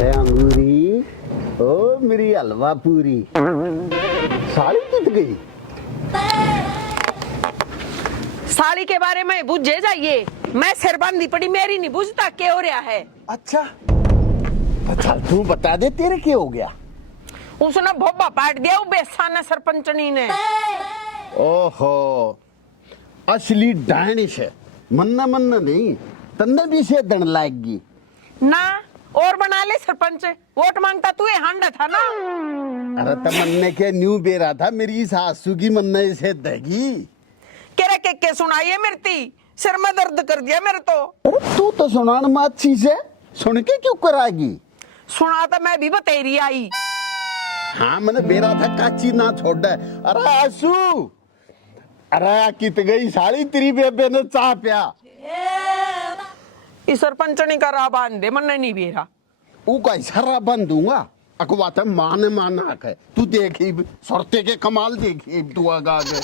अरे अंगूरी, ओ मेरी हलवा पूरी, साड़ी कित गई? साड़ी के बारे में बुझे जाइए, मैं सिरबंदी पड़ी मेरी नहीं बुझता क्या हो रहा है। अच्छा तो चल तू बता दे तेरे क्या हो गया? उसने भोबा पाट दिया वो बेसाना सरपंचनी ने। ओहो असली डायनिश है, मन्ना मन्ना नहीं, तन्ने भी से दन लाएगी ना और बना ले सरपंच, वोट मांगता तू हांडा था ना। अरे तमन्ने के न्यू बेरा था मेरी सासू की मन्ने से देगी। केरे के सुनाइए मेरी सिर में दर्द कर दिया मेरे तो। अरे तू तो सुनान मत चीज है, सुन के क्यों कराएगी? सुना तो मैं भी बतेरी आई। हाँ मैंने बेरा था काची ना छोड़ दे। अरे आसू, अरे कित गई साड़ी तेरी बेबे ने चाह पिया। इस सरपंचनी का राह बांध दे, मन नहीं बेरा ऊ का इशारा बंद दूंगा। अकवात माने माना है तू देखी सुरते के कमाल देखी तू आगे